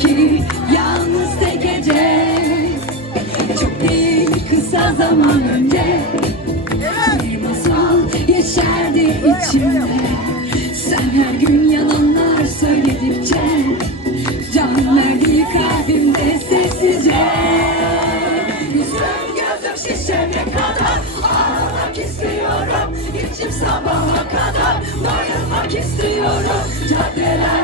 ki yalnız tek gece. Çok değil kısa zaman önce. Bir masal yeşerdi içimde. Sen her gün yalanlar söyledikçe Can verdiği kalbimde sessizce. Yüzüm gözüm şişene kadar Ağlamak istiyorum. İçim sabaha kadar Bayılmak istiyorum. Caddeler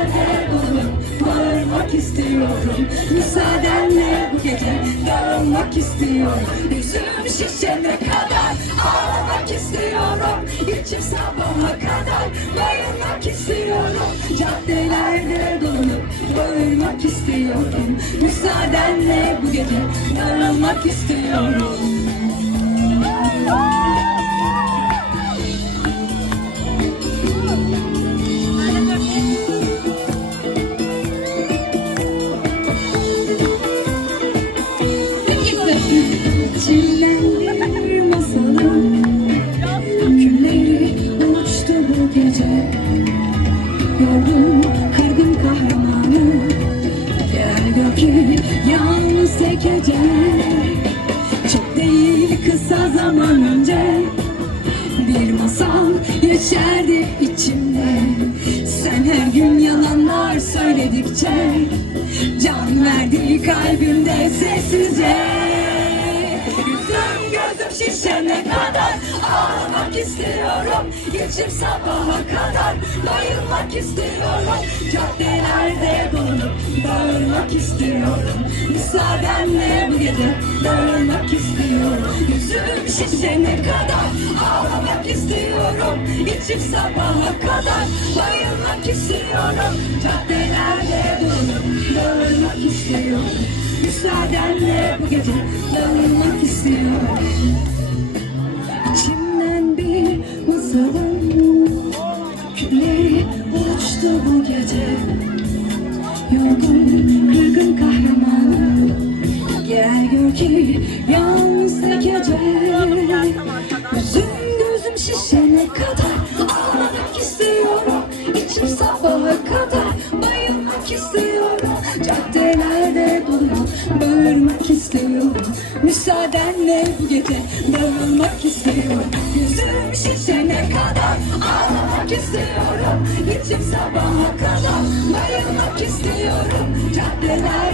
istiyorum Müsaadenle bu gece Dağılmak istiyorum. Yüzüm şişene kadar Ağlamak istiyorum. İçim sabaha kadar Bayılmak istiyorum. Caddelerde dolup Bağırmak istiyorum. Müsaadenle bu gece Dağılmak istiyorum. İçimden Yorgun, kırgın kahramanı. Gel gör ki yalnız tek Çok değil kısa zaman önce. Bir masal yeşerdi içimde. Sen her gün yalanlar söyledikçe. Can verdi kalbimde sessizce şişene kadar Ağlamak istiyorum. İçim sabaha kadar Bayılmak istiyorum. Caddelerde dolanıp Bağırmak istiyorum. Müsaadenle bu gece Dağılmak istiyorum. Yüzüm şişene kadar Ağlamak istiyorum. İçim sabaha kadar Bayılmak istiyorum. Caddelerde İçimden bir masalın Külleri uçtu bu gece. Yorgun, kırgın kahraman. Gel gör ki yalnız gece. Yüzüm gözüm şişene kadar Ağlamak istiyorum. İçim sabaha kadar Bayılmak istiyorum istiyorum Müsaadenle bu gece Dağılmak istiyorum. Yüzüm şişene kadar Ağlamak istiyorum. İçim sabaha kadar Bayılmak istiyorum. Caddelerde